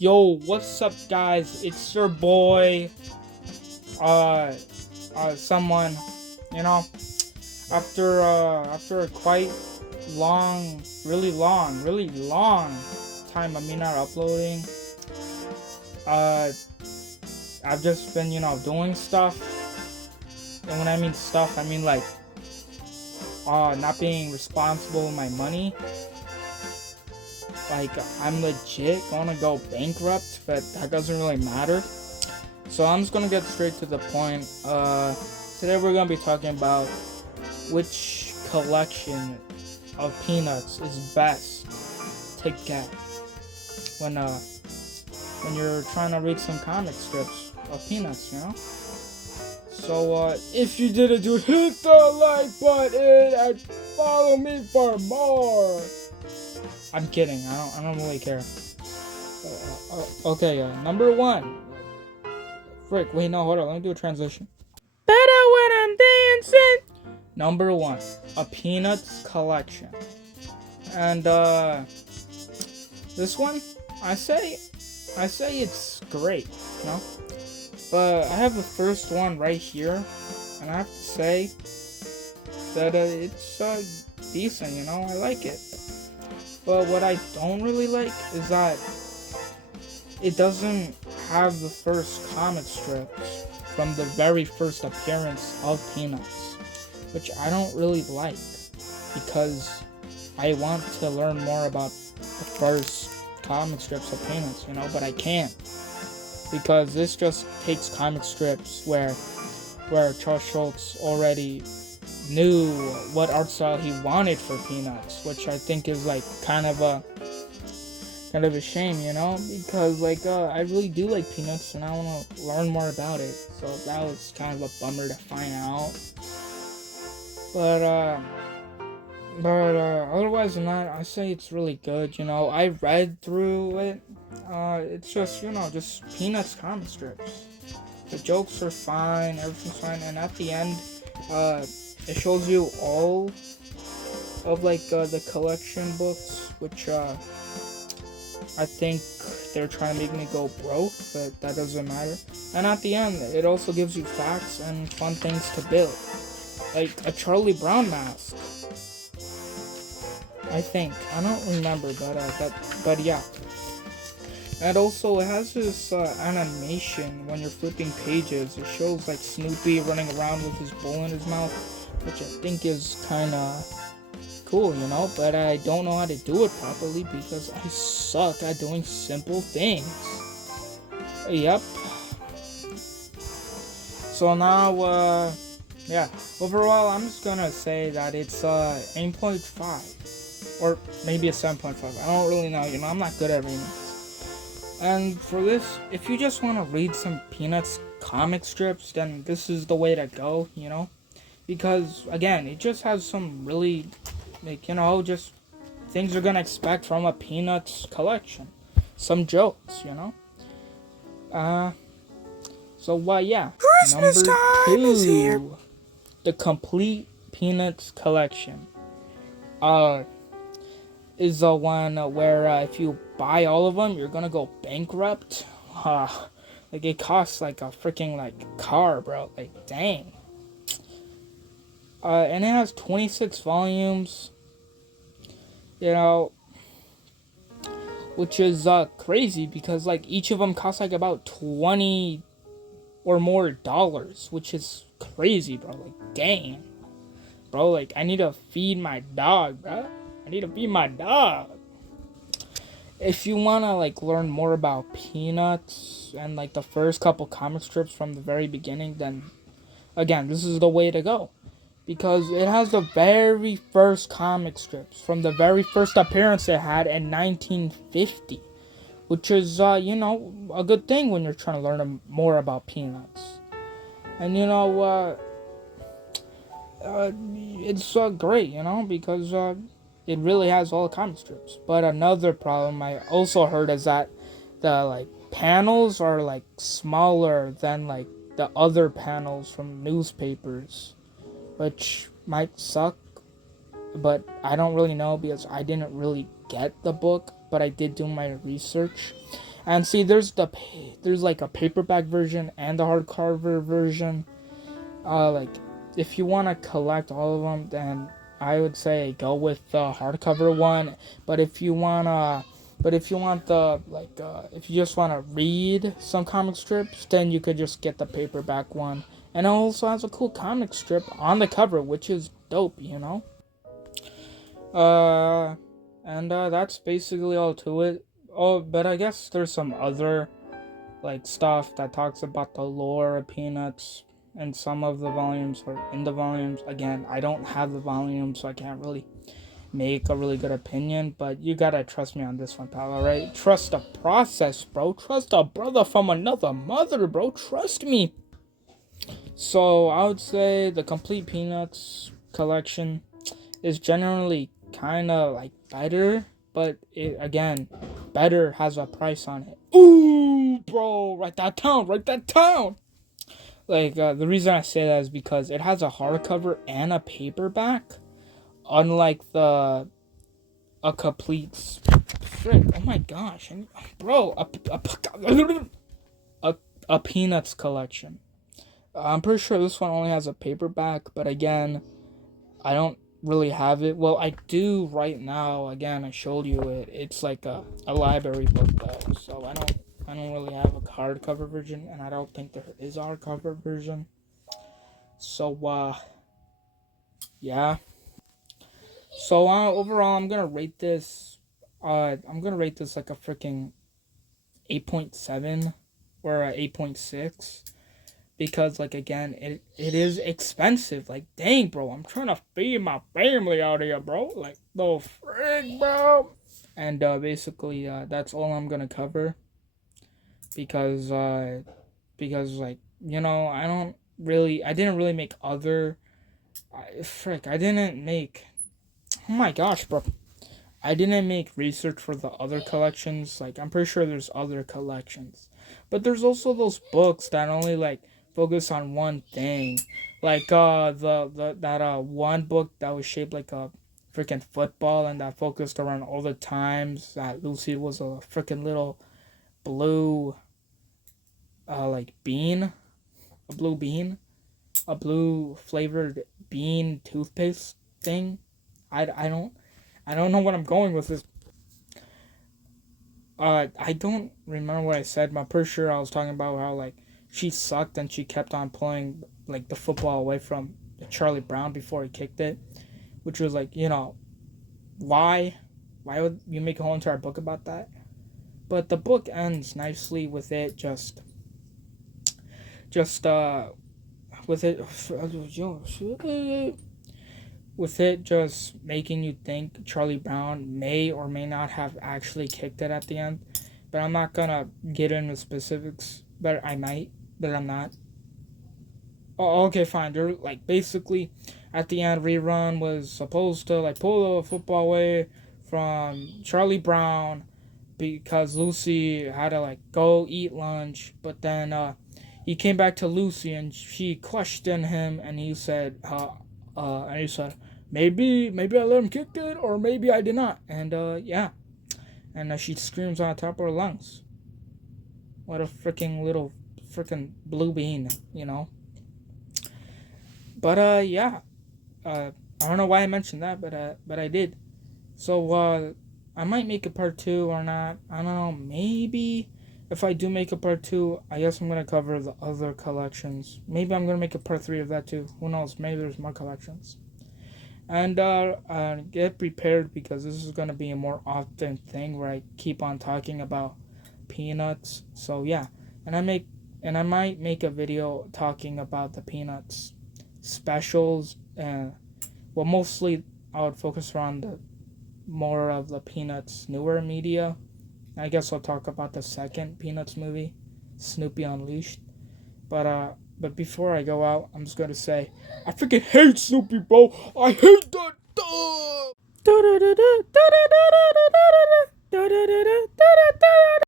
Yo, what's up, guys? It's your boy, someone, you know, after a quite really long time of me not uploading, uh, I've just been, doing stuff, and when I mean stuff, I mean like, not being responsible with my money. Like, I'm legit gonna go bankrupt, but that doesn't really matter. So I'm just gonna get straight to the point. Today we're gonna be talking about which collection of peanuts is best to get when you're trying to read some comic strips of peanuts, So if you didn't do, hit the like button and follow me for more. I'm kidding. I don't really care. Okay, number one. Frick, wait, no, hold on. Let me do a transition. Better when I'm dancing. Number one, a Peanuts collection. And, this one, I say it's great, But I have the first one right here, and I have to say that it's, decent, I like it. But what I don't really like is that it doesn't have the first comic strips from the very first appearance of Peanuts, which I don't really like because I want to learn more about the first comic strips of Peanuts, but I can't because this just takes comic strips where Charles Schultz already knew what art style he wanted for Peanuts, which I think is like kind of a shame, because I really do like Peanuts and I want to learn more about it. So that was kind of a bummer to find out. But otherwise than that, I say it's really good. I read through it. It's just just Peanuts comic strips. The jokes are fine, everything's fine, and at the end, it shows you all of the collection books, which I think they're trying to make me go broke, but that doesn't matter. And at the end, it also gives you facts and fun things to build, like a Charlie Brown mask. I think I don't remember, but yeah. And also, it has this animation when you're flipping pages. It shows like Snoopy running around with his bowl in his mouth, which I think is kind of cool, but I don't know how to do it properly because I suck at doing simple things. Yep. So now, yeah, overall, I'm just gonna say that it's 8.5 or maybe a 7.5. I don't really know, I'm not good at reading. And for this, if you just want to read some Peanuts comic strips, then this is the way to go, because again, it just has some really just things you're gonna expect from a Peanuts collection. Some jokes, yeah. Christmas Number time is here. 2, the complete Peanuts collection. Is the one where if you buy all of them, you're gonna go bankrupt. Like it costs like a freaking car, bro. Like dang. And it has 26 volumes. Which is crazy because each of them costs about $20 or more dollars, which is crazy, bro. Dang, bro. I need to feed my dog, bro. I need to feed my dog. If you wanna learn more about Peanuts and the first couple comic strips from the very beginning, then again, this is the way to go. Because it has the very first comic strips from the very first appearance it had in 1950, which is, a good thing when you're trying to learn more about Peanuts. And, it's great, because it really has all the comic strips. But another problem I also heard is that the, panels are, smaller than, the other panels from newspapers, which might suck, but I don't really know because I didn't really get the book, but I did do my research. And see, there's like a paperback version and the hardcover version. Like if you want to collect all of them, then I would say go with the hardcover one. But if you wanna, but if you want the if you just want to read some comic strips, then you could just get the paperback one. And it also has a cool comic strip on the cover, which is dope, you know. Uh, and that's basically all to it. Oh, but I guess there's some other like stuff that talks about the lore of Peanuts and some of the volumes or in the volumes. Again, I don't have the volume, so I can't really make a really good opinion, but you gotta trust me on this one, pal. Alright, trust the process, bro. Trust a brother from another mother, bro. Trust me. So I would say the complete Peanuts collection is generally kind of like better, but it again, better has a price on it. Ooh, bro, write that down. Write that down. Like the reason I say that is because it has a hardcover and a paperback, unlike a complete frick. Oh my gosh, bro, a Peanuts collection. I'm pretty sure this one only has a paperback, but again, I don't really have it. Well, I do right now. Again, I showed you it. It's like a library book though, so I don't really have a hardcover version, and I don't think there is a hardcover version. So yeah. So overall, I'm gonna rate this. I'm gonna rate this like a freaking 8.7 or a 8.6 because like again it is expensive. Like dang, bro, I'm trying to feed my family out here, bro. Like the frick, bro. And basically that's all I'm gonna cover because like you know I didn't really make other I didn't make oh my gosh, bro. I didn't make research for the other collections. Like I'm pretty sure there's other collections. But there's also those books that only like focus on one thing. Like the that one book that was shaped like a freaking football and that focused around all the times that Lucy was a freaking little blue like bean, a blue bean, a blue flavored bean toothpaste thing. I don't know what I'm going with this. I don't remember what I said, but I'm pretty sure I was talking about how like she sucked and she kept on pulling like the football away from Charlie Brown before he kicked it, which was like you know why would you make a whole entire book about that? But the book ends nicely with it just with it with it just making you think Charlie Brown may or may not have actually kicked it at the end. But I'm not gonna get into specifics. But I might, but I'm not. Oh, okay, fine. They're like basically at the end, Rerun was supposed to like pull the football away from Charlie Brown because Lucy had to like go eat lunch, but then he came back to Lucy and she questioned him, and he said, maybe I let him kick it, or maybe I did not, and yeah, and she screams on top of her lungs. What a freaking little freaking blue bean, you know. But yeah, I don't know why I mentioned that, but I did. So I might make a part two or not. I don't know. Maybe if I do make a part two, I guess I'm gonna cover the other collections. Maybe I'm gonna make a part three of that too. Who knows? Maybe there's more collections. And get prepared because this is gonna be a more often thing where I keep on talking about Peanuts. So yeah, and I might make a video talking about the Peanuts specials. Well, mostly I would focus around the more of the Peanuts newer media. I guess I'll talk about the second Peanuts movie, Snoopy Unleashed. But before I go out, I'm just gonna say, I freaking hate Snoopy, bro. I hate that.